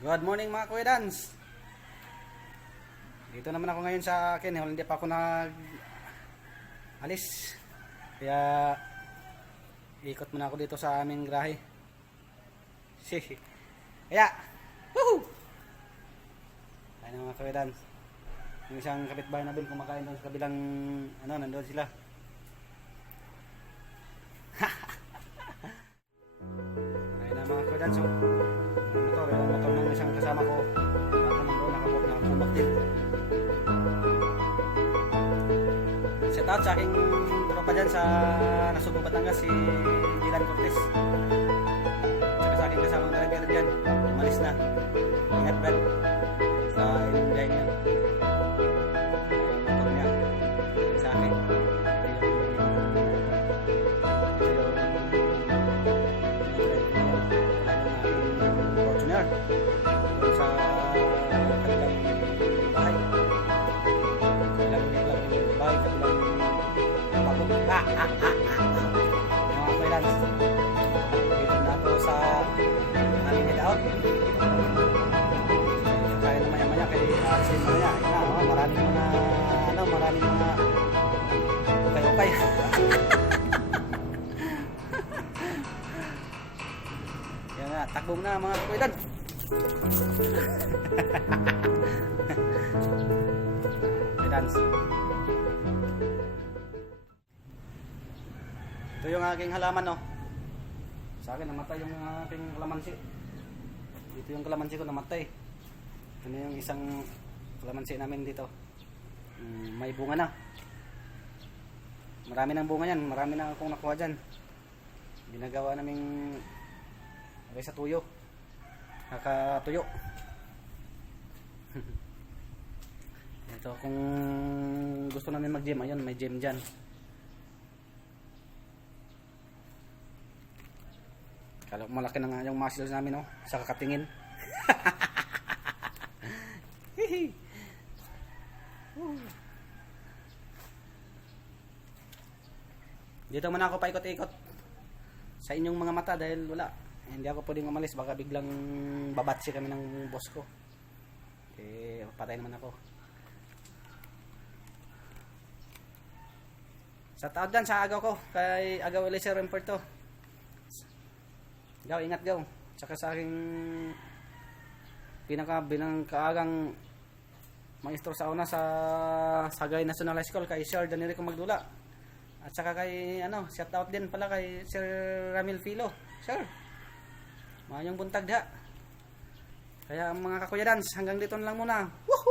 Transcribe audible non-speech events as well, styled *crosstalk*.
Good morning mga Kuya Dans. Dito naman ako ngayon sa akin. eh. Hindi pa ako nag alis. Kaya ikot muna ako dito sa aming grahe. Kaya, woohoo! Ayun mga Kuya Dans. Yung isang kapitbahay kumakain doon sa kabilang, ano, nandun sila. Mga Kuya Dans. Yung motor, yung motor ng isang kasama ko. Nakabok na kubak din. Shout out sa aking tropa dyan sa Nasugbo Batangas si Dylan Cortez. Saka sa aking kasamang driver dyan. Umalis na. Ingat Brad. Doon sa kanilang bahay. Kanilang kanilang bahay, kanilang pabok. Ah, ah, ah, ah. Mga kailan. Dito na ako sa aming hideout. Kaya na maya-maya kay Arsin maya. Ayun na, oh, maraming mga ano, maraming mga ukay-ukay. *laughs* Yan na, takbong na mga kakuidan. Dance. Ito yung aking halaman, no. Sa akin, namatay yung aking kalamansi. Dito yung kalamansi ko namatay. Ano yung isang kalamansi namin dito. Mm, may bunga na. Marami ng bunga yan. Marami na akong nakuha dyan. Ginagawa naming Okay sa tuyo. Nakatuyo. Ito, kung gusto namin mag-gym, ayun, may gym dyan. Kala malaki na nga yung muscles namin, no? Sa kakatingin. *laughs* Dito man ako paikot-ikot sa inyong mga mata dahil wala. Hindi ako pwedeng umalis baka biglang babatsi kami ng boss ko. Eh, patay naman ako. Sa taon dyan, sa agaw ko, kay Agaw Eliezer Remporto. Gaw, ingat gaw. Tsaka sa aking pinaka binang kaagang maestro sa una sa Sagay National High School kay Sir Danerico Magdula. At saka kay ano, shout out din pala kay Sir Ramil Filo. Sir. Mayong buntag da. Kaya mga kakuya dance, hanggang dito lang muna. Woohoo!